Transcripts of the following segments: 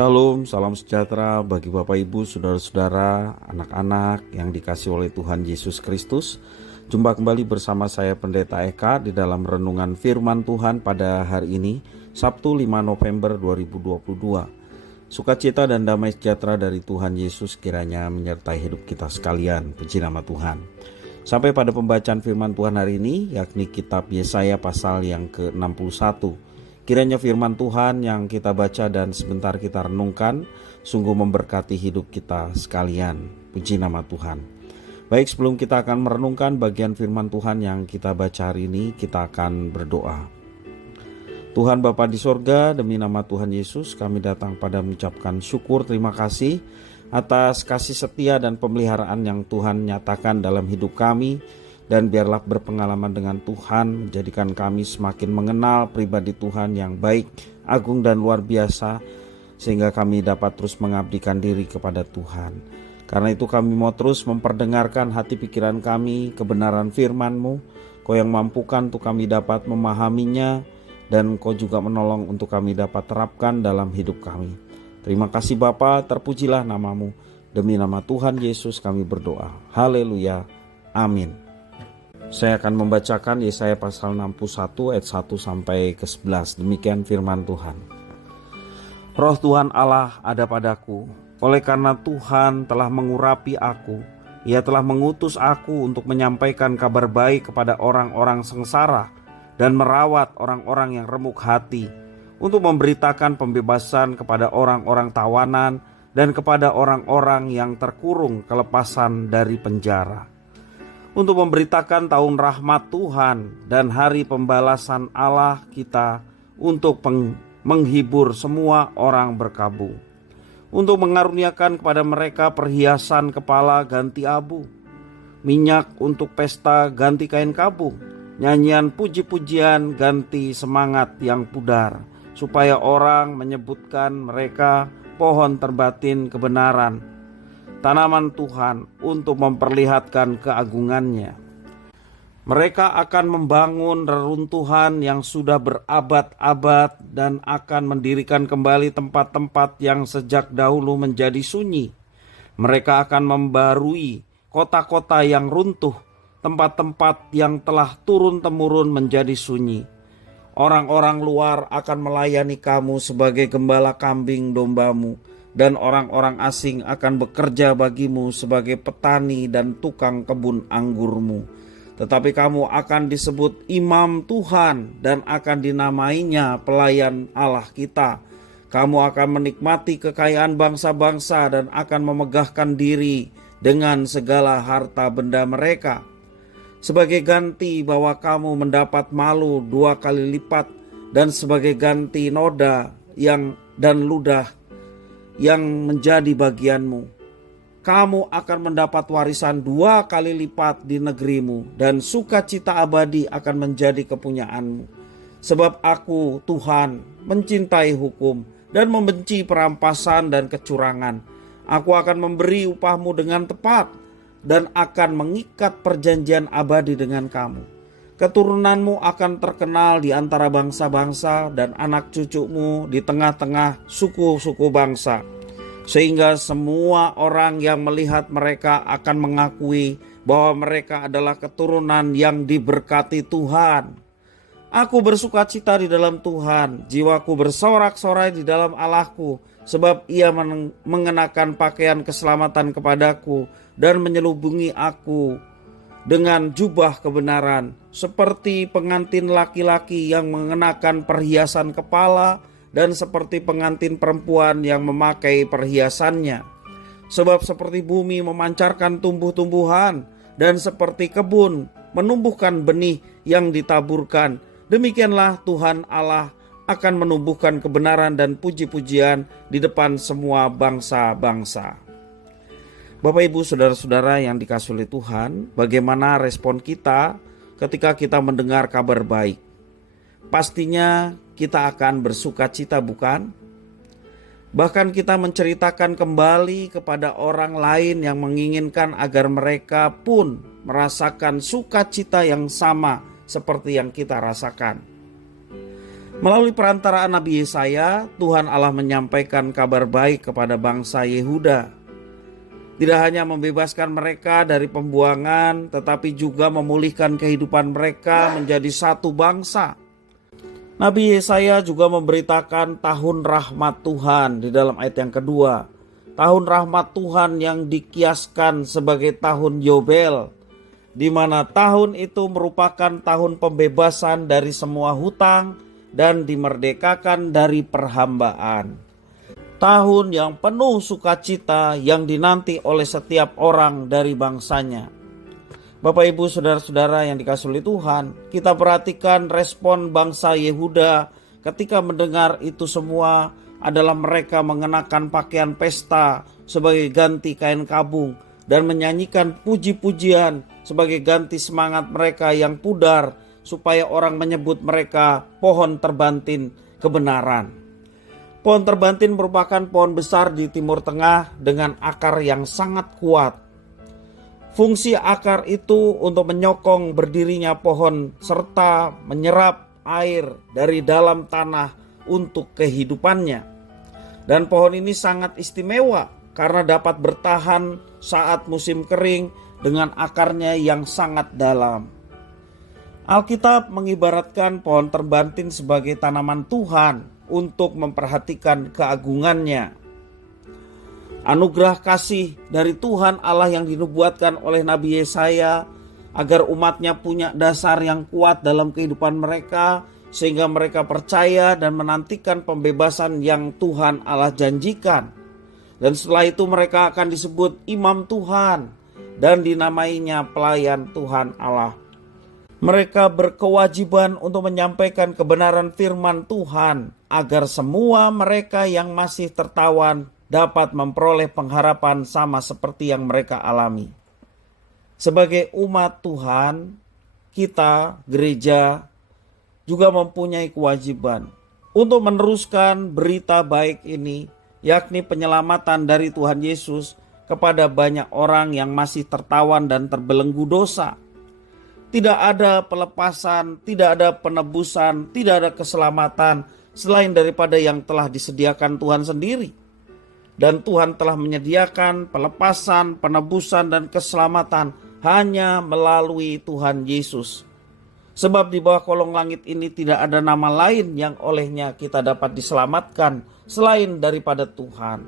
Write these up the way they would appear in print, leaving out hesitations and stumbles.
Shalom, salam sejahtera bagi Bapak Ibu, saudara-saudara, anak-anak yang dikasihi oleh Tuhan Yesus Kristus. Jumpa kembali bersama saya Pendeta Eka di dalam renungan firman Tuhan pada hari ini, Sabtu 5 November 2022. Sukacita dan damai sejahtera dari Tuhan Yesus kiranya menyertai hidup kita sekalian. Puji nama Tuhan. Sampai pada pembacaan firman Tuhan hari ini, yakni kitab Yesaya pasal yang ke-61. Kiranya firman Tuhan yang kita baca dan sebentar kita renungkan sungguh memberkati hidup kita sekalian. Puji nama Tuhan. Baik, sebelum kita akan merenungkan bagian firman Tuhan yang kita baca hari ini, kita akan berdoa. Tuhan Bapa di sorga, demi nama Tuhan Yesus kami datang pada mengucapkan syukur terima kasih atas kasih setia dan pemeliharaan yang Tuhan nyatakan dalam hidup kami. Dan biarlah berpengalaman dengan Tuhan menjadikan kami semakin mengenal pribadi Tuhan yang baik, agung dan luar biasa, sehingga kami dapat terus mengabdikan diri kepada Tuhan. Karena itu kami mau terus memperdengarkan hati pikiran kami, kebenaran firman-Mu. Kau yang mampukan untuk kami dapat memahaminya, dan Kau juga menolong untuk kami dapat terapkan dalam hidup kami. Terima kasih Bapa, terpujilah nama-Mu. Demi nama Tuhan Yesus kami berdoa. Haleluya. Amin. Saya akan membacakan Yesaya pasal 61 ayat 1 sampai ke 11. Demikian firman Tuhan. Roh Tuhan Allah ada padaku, oleh karena Tuhan telah mengurapi aku. Ia telah mengutus aku untuk menyampaikan kabar baik kepada orang-orang sengsara dan merawat orang-orang yang remuk hati, untuk memberitakan pembebasan kepada orang-orang tawanan dan kepada orang-orang yang terkurung kelepasan dari penjara, untuk memberitakan tahun rahmat Tuhan dan hari pembalasan Allah kita, untuk menghibur semua orang berkabung, untuk mengaruniakan kepada mereka perhiasan kepala ganti abu, minyak untuk pesta ganti kain kabung, nyanyian puji-pujian ganti semangat yang pudar, supaya orang menyebutkan mereka pohon terbatin kebenaran, tanaman Tuhan untuk memperlihatkan keagungannya. Mereka akan membangun reruntuhan yang sudah berabad-abad dan akan mendirikan kembali tempat-tempat yang sejak dahulu menjadi sunyi. Mereka akan membarui kota-kota yang runtuh, tempat-tempat yang telah turun-temurun menjadi sunyi. Orang-orang luar akan melayani kamu sebagai gembala kambing dombamu, dan orang-orang asing akan bekerja bagimu sebagai petani dan tukang kebun anggurmu. Tetapi kamu akan disebut imam Tuhan dan akan dinamainya pelayan Allah kita. Kamu akan menikmati kekayaan bangsa-bangsa dan akan memegahkan diri dengan segala harta benda mereka. Sebagai ganti bahwa kamu mendapat malu 2 kali lipat, dan sebagai ganti noda dan ludah yang menjadi bagianmu, kamu akan mendapat warisan 2 kali lipat di negerimu, dan sukacita abadi akan menjadi kepunyaanmu. Sebab aku, Tuhan, mencintai hukum dan membenci perampasan dan kecurangan. Aku akan memberi upahmu dengan tepat dan akan mengikat perjanjian abadi dengan kamu. Keturunanmu akan terkenal di antara bangsa-bangsa dan anak cucumu di tengah-tengah suku-suku bangsa, sehingga semua orang yang melihat mereka akan mengakui bahwa mereka adalah keturunan yang diberkati Tuhan. Aku bersukacita di dalam Tuhan, jiwaku bersorak-sorai di dalam Allahku, sebab Ia mengenakan pakaian keselamatan kepadaku dan menyelubungi aku dengan jubah kebenaran, seperti pengantin laki-laki yang mengenakan perhiasan kepala dan seperti pengantin perempuan yang memakai perhiasannya. Sebab seperti bumi memancarkan tumbuh-tumbuhan dan seperti kebun menumbuhkan benih yang ditaburkan, demikianlah Tuhan Allah akan menumbuhkan kebenaran dan puji-pujian di depan semua bangsa-bangsa. Bapak Ibu saudara-saudara yang dikasihi oleh Tuhan, bagaimana respon kita ketika kita mendengar kabar baik? Pastinya kita akan bersukacita, bukan? Bahkan kita menceritakan kembali kepada orang lain yang menginginkan agar mereka pun merasakan sukacita yang sama seperti yang kita rasakan. Melalui perantaraan Nabi Yesaya, Tuhan Allah menyampaikan kabar baik kepada bangsa Yehuda. Tidak hanya membebaskan mereka dari pembuangan, tetapi juga memulihkan kehidupan mereka menjadi satu bangsa. Nabi Yesaya juga memberitakan tahun rahmat Tuhan di dalam ayat yang kedua. Tahun rahmat Tuhan yang dikiaskan sebagai tahun Yobel, di mana tahun itu merupakan tahun pembebasan dari semua hutang dan dimerdekakan dari perhambaan. Tahun yang penuh sukacita yang dinanti oleh setiap orang dari bangsanya. Bapak Ibu saudara-saudara yang dikasihi oleh Tuhan, kita perhatikan respon bangsa Yehuda ketika mendengar itu semua adalah mereka mengenakan pakaian pesta sebagai ganti kain kabung dan menyanyikan puji-pujian sebagai ganti semangat mereka yang pudar, supaya orang menyebut mereka pohon terbantin kebenaran. Pohon terbantin merupakan pohon besar di Timur Tengah dengan akar yang sangat kuat. Fungsi akar itu untuk menyokong berdirinya pohon serta menyerap air dari dalam tanah untuk kehidupannya. Dan pohon ini sangat istimewa karena dapat bertahan saat musim kering dengan akarnya yang sangat dalam. Alkitab mengibaratkan pohon terbantin sebagai tanaman Tuhan untuk memperhatikan keagungannya. Anugerah kasih dari Tuhan Allah yang dinubuatkan oleh Nabi Yesaya agar umatnya punya dasar yang kuat dalam kehidupan mereka, sehingga mereka percaya dan menantikan pembebasan yang Tuhan Allah janjikan. Dan setelah itu mereka akan disebut imam Tuhan dan dinamainya pelayan Tuhan Allah. Mereka berkewajiban untuk menyampaikan kebenaran firman Tuhan agar semua mereka yang masih tertawan dapat memperoleh pengharapan sama seperti yang mereka alami. Sebagai umat Tuhan, kita gereja juga mempunyai kewajiban untuk meneruskan berita baik ini, yakni penyelamatan dari Tuhan Yesus kepada banyak orang yang masih tertawan dan terbelenggu dosa. Tidak ada pelepasan, tidak ada penebusan, tidak ada keselamatan selain daripada yang telah disediakan Tuhan sendiri. Dan Tuhan telah menyediakan pelepasan, penebusan, dan keselamatan hanya melalui Tuhan Yesus. Sebab di bawah kolong langit ini tidak ada nama lain yang olehnya kita dapat diselamatkan selain daripada Tuhan.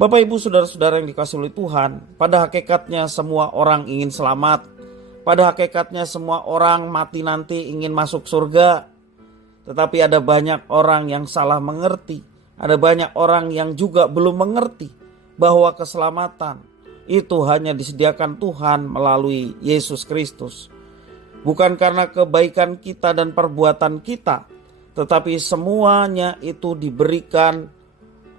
Bapak Ibu saudara-saudara yang dikasihi oleh Tuhan, pada hakikatnya semua orang ingin selamat. Pada hakikatnya semua orang mati nanti ingin masuk surga. Tetapi ada banyak orang yang salah mengerti. Ada banyak orang yang juga belum mengerti bahwa keselamatan itu hanya disediakan Tuhan melalui Yesus Kristus. Bukan karena kebaikan kita dan perbuatan kita, tetapi semuanya itu diberikan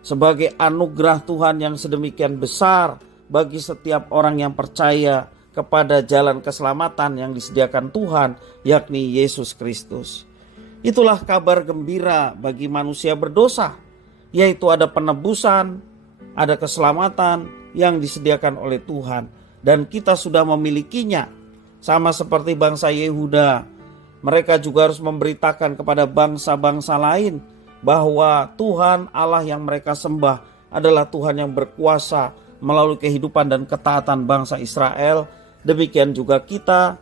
sebagai anugerah Tuhan yang sedemikian besar bagi setiap orang yang percaya kepada jalan keselamatan yang disediakan Tuhan, yakni Yesus Kristus. Itulah kabar gembira bagi manusia berdosa, yaitu ada penebusan, ada keselamatan yang disediakan oleh Tuhan, dan kita sudah memilikinya. Sama seperti bangsa Yehuda, mereka juga harus memberitakan kepada bangsa-bangsa lain bahwa Tuhan Allah yang mereka sembah adalah Tuhan yang berkuasa melalui kehidupan dan ketaatan bangsa Israel. Demikian juga kita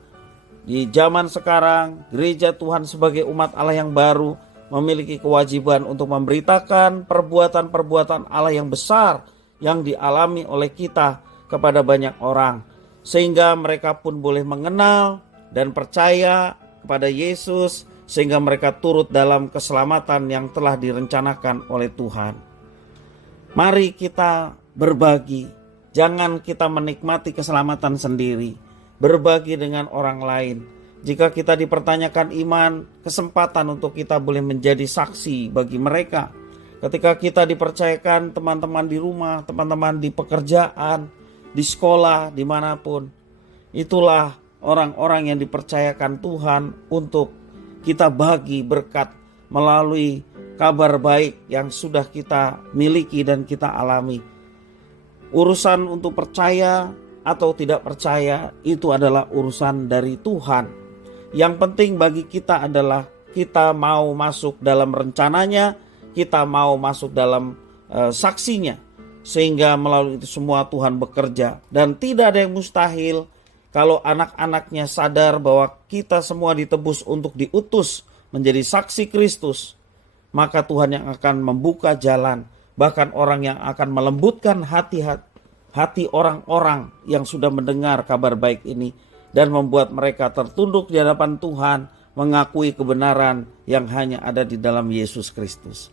di zaman sekarang, gereja Tuhan sebagai umat Allah yang baru memiliki kewajiban untuk memberitakan perbuatan-perbuatan Allah yang besar yang dialami oleh kita kepada banyak orang, sehingga mereka pun boleh mengenal dan percaya kepada Yesus, sehingga mereka turut dalam keselamatan yang telah direncanakan oleh Tuhan. Mari kita berbagi. Jangan kita menikmati keselamatan sendiri, berbagi dengan orang lain. Jika kita dipertanyakan iman, kesempatan untuk kita boleh menjadi saksi bagi mereka. Ketika kita dipercayakan teman-teman di rumah, teman-teman di pekerjaan, di sekolah, dimanapun, itulah orang-orang yang dipercayakan Tuhan untuk kita bagi berkat melalui kabar baik yang sudah kita miliki dan kita alami. Urusan untuk percaya atau tidak percaya itu adalah urusan dari Tuhan. Yang penting bagi kita adalah kita mau masuk dalam rencananya, kita mau masuk dalam saksinya. Sehingga melalui itu semua Tuhan bekerja. Dan tidak ada yang mustahil kalau anak-anaknya sadar bahwa kita semua ditebus untuk diutus menjadi saksi Kristus. Maka Tuhan yang akan membuka jalan, bahkan orang yang akan melembutkan hati orang-orang yang sudah mendengar kabar baik ini, dan membuat mereka tertunduk di hadapan Tuhan, mengakui kebenaran yang hanya ada di dalam Yesus Kristus.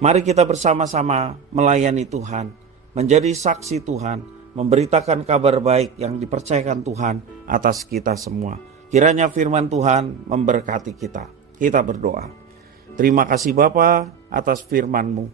Mari kita bersama-sama melayani Tuhan, menjadi saksi Tuhan, memberitakan kabar baik yang dipercayakan Tuhan atas kita semua. Kiranya firman Tuhan memberkati kita. Kita berdoa. Terima kasih Bapa atas firman-Mu.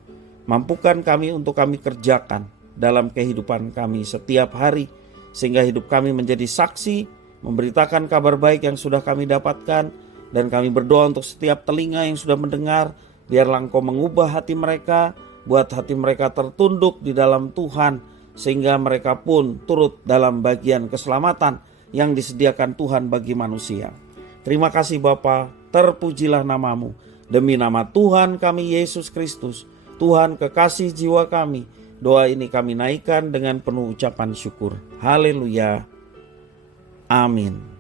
Mampukan kami untuk kami kerjakan dalam kehidupan kami setiap hari, sehingga hidup kami menjadi saksi, memberitakan kabar baik yang sudah kami dapatkan, dan kami berdoa untuk setiap telinga yang sudah mendengar, biarlah Engkau mengubah hati mereka, buat hati mereka tertunduk di dalam Tuhan, sehingga mereka pun turut dalam bagian keselamatan yang disediakan Tuhan bagi manusia. Terima kasih Bapa, terpujilah nama-Mu. Demi nama Tuhan kami Yesus Kristus, Tuhan kekasih jiwa kami, doa ini kami naikkan dengan penuh ucapan syukur. Haleluya. Amin.